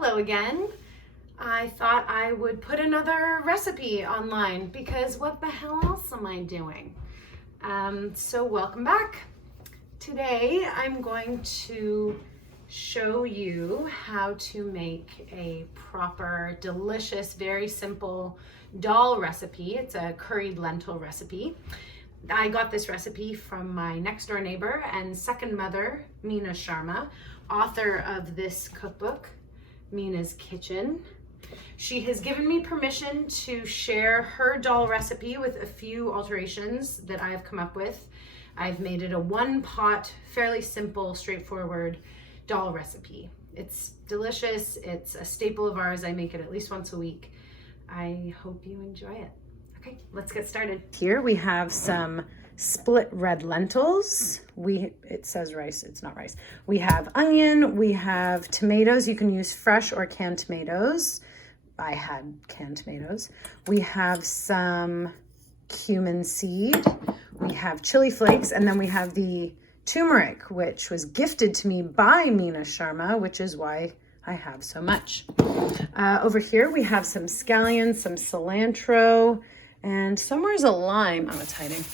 Hello again. I thought I would put another recipe online because what the hell else am I doing? So welcome back. Today I'm going to show you how to make a proper, delicious, very simple Dahl recipe. It's a curried lentil recipe. I got this recipe from my next door neighbor and second mother, Meena Sharma, author of this cookbook, Meena's Kitchen. She has given me permission to share her Dahl recipe with a few alterations that I have come up with. I've made it a one-pot, fairly simple, straightforward Dahl recipe. It's delicious. It's a staple of ours. I make it at least once a week. I hope you enjoy it. Okay, let's get started. Here we have some split red lentils. It says rice, it's not rice. We have onion, we have tomatoes. You can use fresh or canned tomatoes. I had canned tomatoes. We have some cumin seed. We have chili flakes, and then we have the turmeric, which was gifted to me by Meena Sharma, which is why I have so much. Over here we have some scallions, some cilantro, and somewhere's a lime. Oh, it's hiding.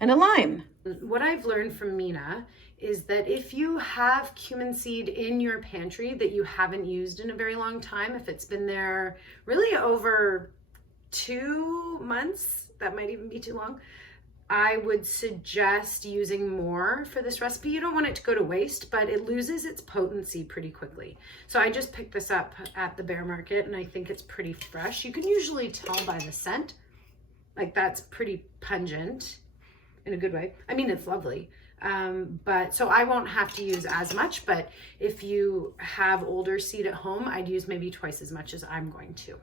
And a lime. What I've learned from Meena is that if you have cumin seed in your pantry that you haven't used in a very long time, if it's been there really over 2 months, that might even be too long, I would suggest using more for this recipe. You don't want it to go to waste, but it loses its potency pretty quickly. So I just picked this up at the bear market and I think it's pretty fresh. You can usually tell by the scent, like that's pretty pungent in a good way. I mean, it's lovely. But so I won't have to use as much, but if you have older seed at home, I'd use maybe twice as much as I'm going to.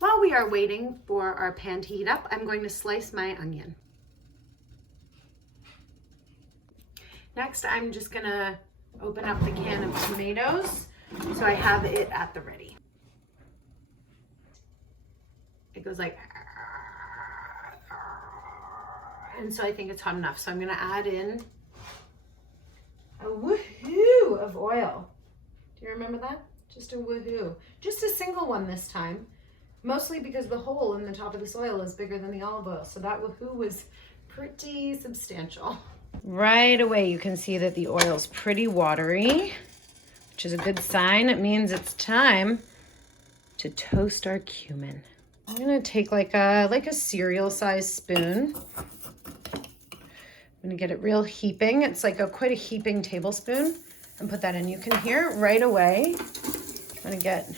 While we are waiting for our pan to heat up, I'm going to slice my onion. Next, I'm just gonna open up the can of tomatoes so I have it at the ready. It goes like, and so I think it's hot enough. So I'm gonna add in a woohoo of oil. Do you remember that? Just a woohoo. Just a single one this time. Mostly because the hole in the top of this oil is bigger than the olive oil. So that woohoo was pretty substantial. Right away, you can see that the oil's pretty watery, which is a good sign. It means it's time to toast our cumin. I'm gonna take like a cereal-sized spoon. I'm gonna get it real heaping. It's like quite a heaping tablespoon, and put that in. You can hear right away. I'm gonna get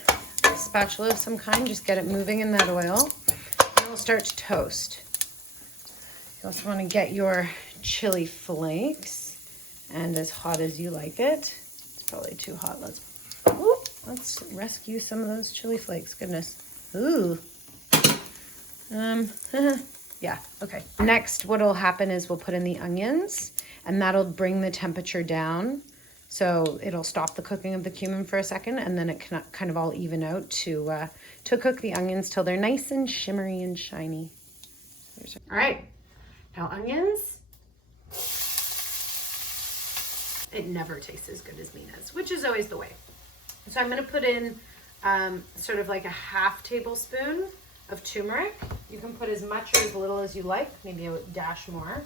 a spatula of some kind, just get it moving in that oil, and it'll start to toast. You also want to get your chili flakes, and as hot as you like it. It's probably too hot. Let's rescue some of those chili flakes. Goodness. Ooh. Yeah, okay. Next, what'll happen is we'll put in the onions, and that'll bring the temperature down. So it'll stop the cooking of the cumin for a second, and then it can kind of all even out to cook the onions till they're nice and shimmery and shiny. All right, now onions. It never tastes as good as Meena's, which is always the way. So I'm gonna put in sort of like a half tablespoon of turmeric. You can put as much or as little as you like, maybe a dash more.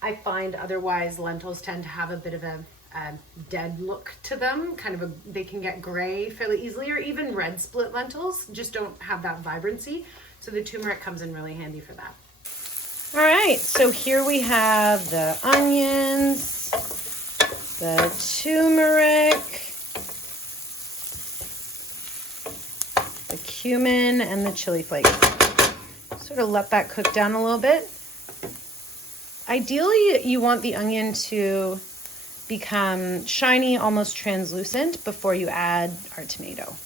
I find otherwise lentils tend to have a bit of a dead look to them, they can get gray fairly easily, or even red split lentils just don't have that vibrancy. So the turmeric comes in really handy for that. All right, so here we have the onions, the turmeric, the cumin, and the chili flakes. Sort of let that cook down a little bit. Ideally, you want the onion to become shiny, almost translucent before you add our tomato.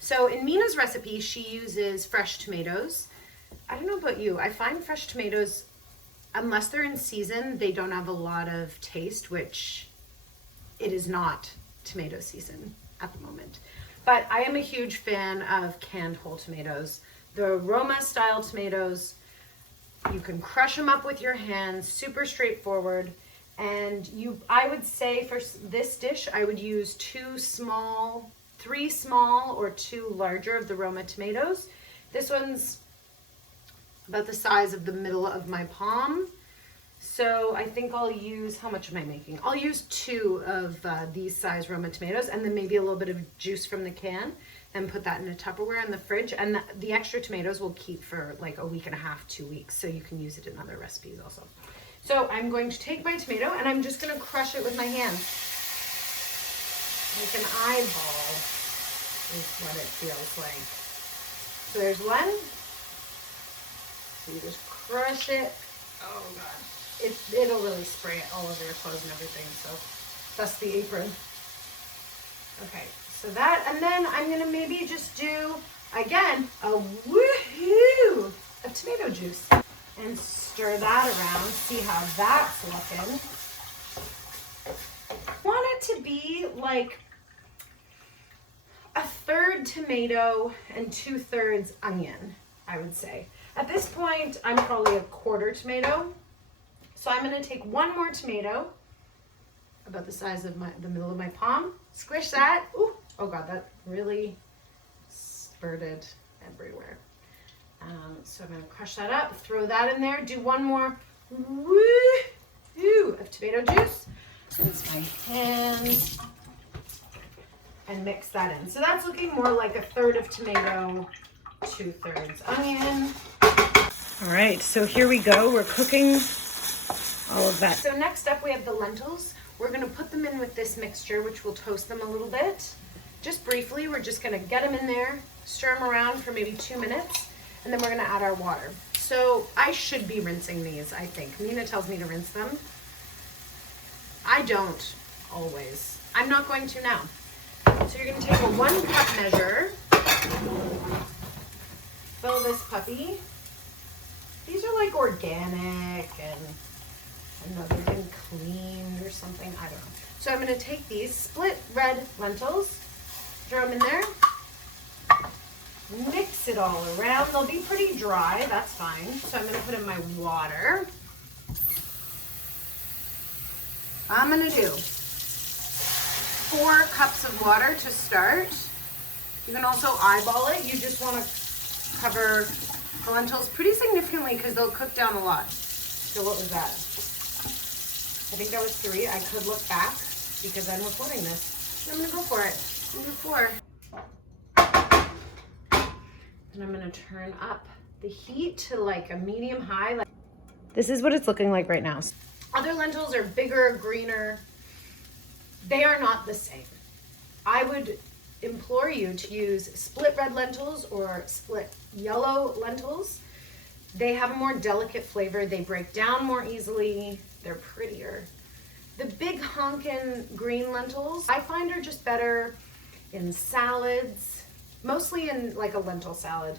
So in Meena's recipe, she uses fresh tomatoes. I don't know about you, I find fresh tomatoes, unless they're in season, they don't have a lot of taste, which it is not tomato season at the moment. But I am a huge fan of canned whole tomatoes. The Roma style tomatoes You can crush them up with your hands, super straightforward. And I would say for this dish, I would use 3 small or 2 larger of the Roma tomatoes. This one's about the size of the middle of my palm. So I think I'll use, how much am I making? I'll use 2 of these size Roma tomatoes, and then maybe a little bit of juice from the can, and put that in a Tupperware in the fridge. And the extra tomatoes will keep for like a week and a half, 2 weeks. So you can use it in other recipes also. So I'm going to take my tomato and I'm just going to crush it with my hand. Like an eyeball is what it feels like. So there's one. So you just crush it. Oh gosh. It'll really spray it all over your clothes and everything. So that's the apron. Okay, so that, and then I'm going to maybe just do, again, a woohoo of tomato juice. And stir that around, see how that's looking. I want it to be like a 1/3 tomato and 2/3 onion, I would say. At this point, I'm probably a 1/4 tomato. So I'm going to take 1 more tomato, about the size of the middle of my palm, squish that. Ooh, oh God, that really spurted everywhere. So I'm going to crush that up, throw that in there, do 1 more woo of tomato juice. Rinse my hands and mix that in. So that's looking more like a 1/3 of tomato, 2/3 onion. All right, so here we go. We're cooking all of that. So next up we have the lentils. We're going to put them in with this mixture, which will toast them a little bit. Just briefly, we're just going to get them in there, stir them around for maybe 2 minutes. And then we're gonna add our water. So I should be rinsing these, I think. Meena tells me to rinse them. I don't always. I'm not going to now. So you're gonna take a 1 cup measure, fill this puppy. These are like organic and I don't know, they've been cleaned or something, I don't know. So I'm gonna take these split red lentils, throw them in there. Mix it all around. They'll be pretty dry, that's fine. So I'm going to put in my water. I'm going to do 4 cups of water to start. You can also eyeball it. You just want to cover the lentils pretty significantly because they'll cook down a lot. So what was that? I think that was 3. I could look back because I'm recording this. I'm going to go for it. I'm going to do 4. And I'm gonna turn up the heat to like a medium high. This is what it's looking like right now. Other lentils are bigger, greener. They are not the same. I would implore you to use split red lentils or split yellow lentils. They have a more delicate flavor. They break down more easily. They're prettier. The big honkin' green lentils, I find are just better in salads. Mostly in like a lentil salad.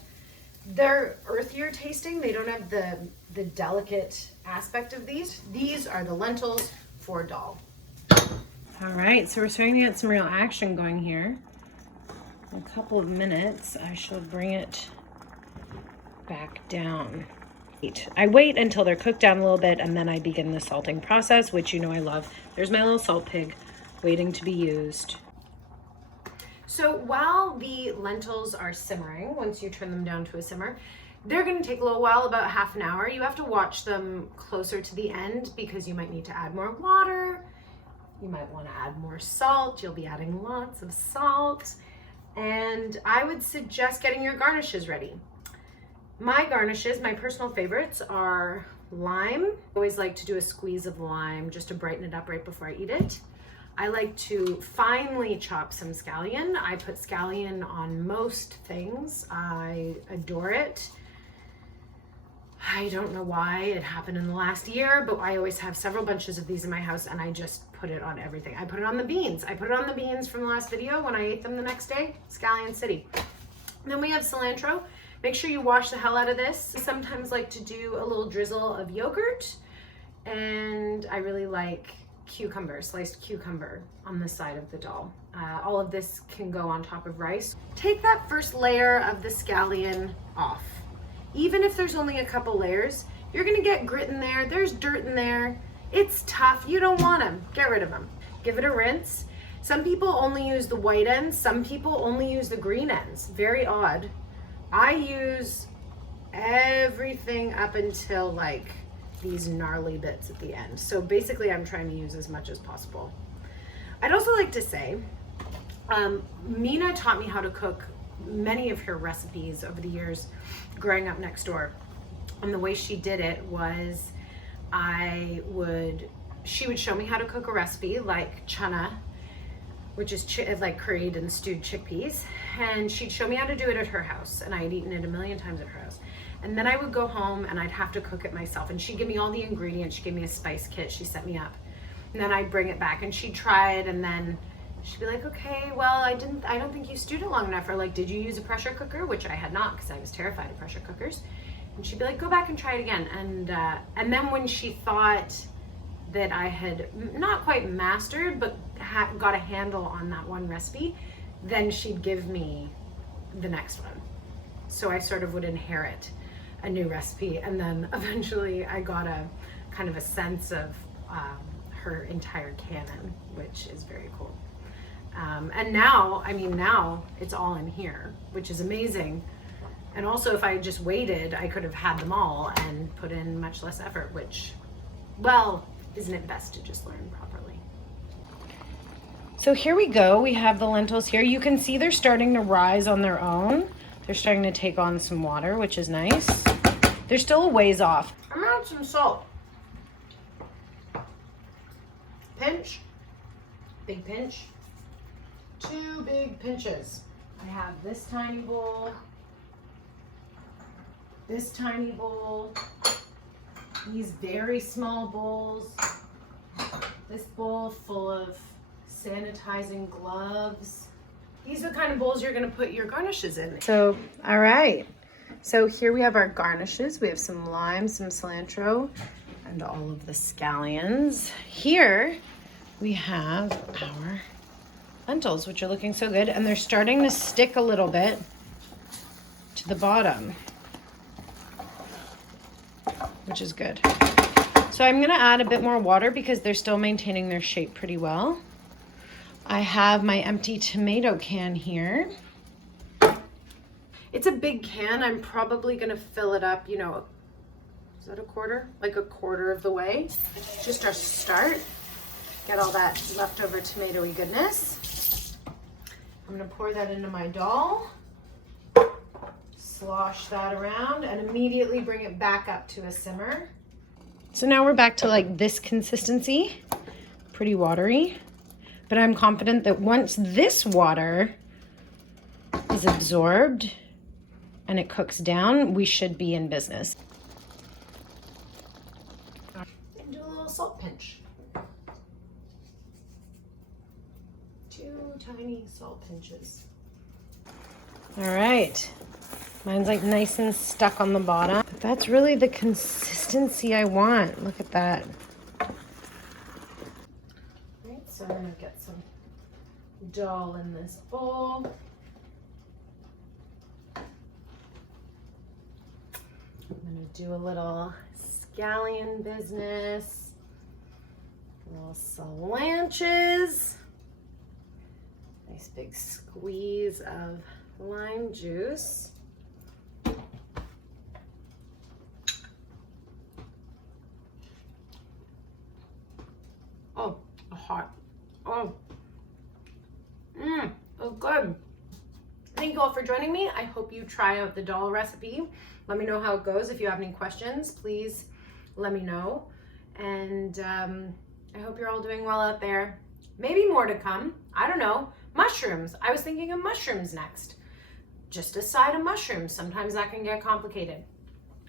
They're earthier tasting. They don't have the delicate aspect of these. These are the lentils for Dahl. All right, so we're starting to get some real action going here. In a couple of minutes, I shall bring it back down. I wait until they're cooked down a little bit and then I begin the salting process, which you know I love. There's my little salt pig waiting to be used. So while the lentils are simmering, once you turn them down to a simmer, they're going to take a little while, about half an hour. You have to watch them closer to the end because you might need to add more water. You might want to add more salt. You'll be adding lots of salt. And I would suggest getting your garnishes ready. My garnishes, my personal favorites, are lime. I always like to do a squeeze of lime just to brighten it up right before I eat it. I like to finely chop some scallion. I put scallion on most things. I adore it. I don't know why it happened in the last year, but I always have several bunches of these in my house and I just put it on everything. I put it on the beans. I put it on the beans from the last video when I ate them the next day. Scallion City. And then we have cilantro. Make sure you wash the hell out of this. I sometimes like to do a little drizzle of yogurt, and I really like cucumber, sliced cucumber on the side of the Dahl. All of this can go on top of rice. Take that first layer of the scallion off. Even if there's only a couple layers, You're gonna get grit in there. There's dirt in there. It's tough. You don't want them. Get rid of them. Give it a rinse. Some people only use the white ends. Some people only use the green ends. Very odd. I use everything up until like these gnarly bits at the end. So basically I'm trying to use as much as possible. I'd also like to say, Meena taught me how to cook many of her recipes over the years growing up next door. And the way she did it was she would show me how to cook a recipe like chana, which is like curried and stewed chickpeas. And she'd show me how to do it at her house. And I had eaten it a million times at her house. And then I would go home and I'd have to cook it myself. And she'd give me all the ingredients. She'd give me a spice kit. She set me up. And then I'd bring it back and she'd try it. And then she'd be like, okay, well, I don't think you stewed it long enough. Or like, did you use a pressure cooker? Which I had not, because I was terrified of pressure cookers. And she'd be like, go back and try it again. And then when she thought that I had not quite mastered, but got a handle on that one recipe, then she'd give me the next one. So I sort of would inherit a new recipe. And then eventually I got a kind of a sense of her entire canon, which is very cool. And now it's all in here, which is amazing. And also if I just waited, I could have had them all and put in much less effort, which, well, isn't it best to just learn properly? So here we go. We have the lentils here. You can see they're starting to rise on their own. They're starting to take on some water, which is nice. They're still a ways off. I'm gonna add some salt. Pinch, big pinch, 2 big pinches. I have this tiny bowl, this tiny bowl, these very small bowls, this bowl full of sanitizing gloves. These are the kind of bowls you're gonna put your garnishes in. So, all right. So here we have our garnishes. We have some lime, some cilantro, and all of the scallions. Here we have our lentils, which are looking so good, and they're starting to stick a little bit to the bottom, which is good. So I'm gonna add a bit more water because they're still maintaining their shape pretty well. I have my empty tomato can here. It's a big can. I'm probably gonna fill it up, you know, is that a quarter? Like a quarter of the way. Just our start. Get all that leftover tomatoey goodness. I'm gonna pour that into my Dahl. Slosh that around and immediately bring it back up to a simmer. So now we're back to like this consistency, pretty watery, but I'm confident that once this water is absorbed and it cooks down, we should be in business. And do a little salt pinch. 2 tiny salt pinches. All right. Mine's like nice and stuck on the bottom. But that's really the consistency I want. Look at that. All right, so I'm gonna get some Dahl in this bowl. I'm gonna do a little scallion business. A little cilantros. Nice big squeeze of lime juice. Oh, hot. Oh. Oh, good. Thank you all for joining me. I hope you try out the Dahl recipe. Let me know how it goes. If you have any questions, please let me know. And I hope you're all doing well out there. Maybe more to come. I don't know. Mushrooms. I was thinking of mushrooms next. Just a side of mushrooms. Sometimes that can get complicated.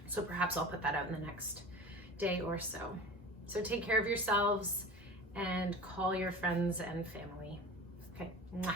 So perhaps I'll put that out in the next day or so. So take care of yourselves and call your friends and family. Okay. Mwah.